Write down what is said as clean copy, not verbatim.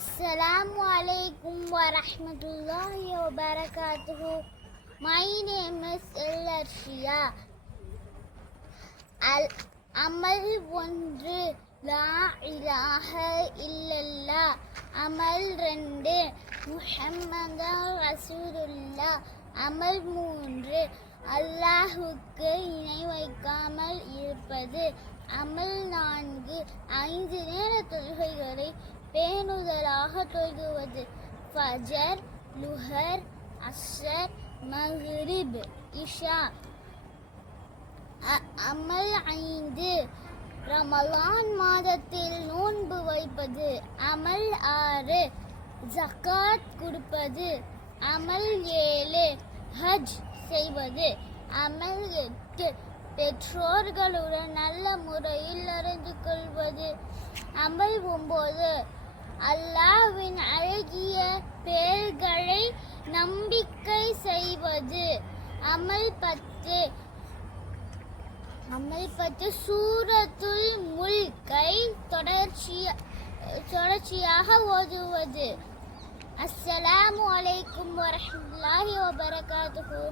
Assalamu alaikum wa rahmatullahi wa barakatuhu. My name is Elarshia. அமல் ஒன்று லா இலாஹ இல்லல்லா. அமல் 2 முஹம்மது ரசூலுல்லா. அமல் 3 அல்லாஹுக்கு இணை வைக்காமல் இருப்பது. அமல் 4 5 நேர தொழுகைகளை பேணுதலாக தொழுவது. ஃபஜர், லுஹர், அஸ்ர், மக்ரிப், இஷா. அமல் 5 ரமலான் மாதத்தில் நோன்பு வைப்பது. அமல் 6 ஜகாத் கொடுப்பது. அமல் 7 ஹஜ் செய்வது. அமல் 8 பெற்றோர்களுடன் நல்ல முறையில் நடந்து கொள்வது. அமல் 9 அல்லாஹ்வின் அழகிய பெயர்களை நம்பிக்கை செய்வது. அமல் 10 சூரத்துல் முல்கை தொடர்ச்சியாக ஓதுவது. அஸ்ஸலாமு அலைக்கும் வரஹ்மத்துல்லாஹி வபரகாத்துஹு.